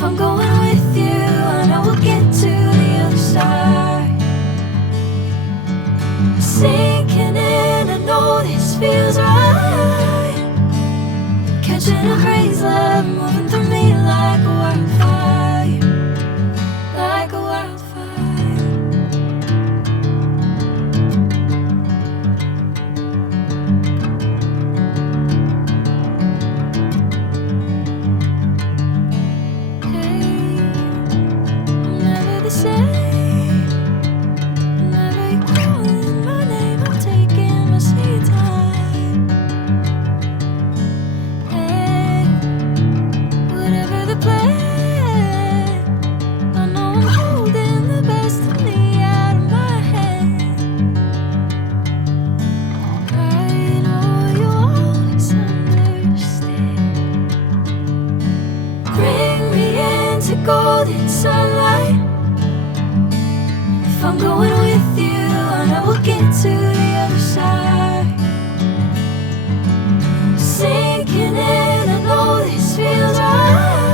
If I'm going with you, I know we'll get to the other side. Sinking in, I know this feels right. Catching a crazy love, moving through me like a wildfire, like a wildfire. Hey, I'm never the same. Whenever you're calling my name, I'm taking my sweet time. Hey, whatever the plan, I know I'm holding the best of me out of my hand. I know you'll always understand. Bring me into golden sunlight. If I'm going with you, I know we'll get to the other side. Sinking in, I know this feels right.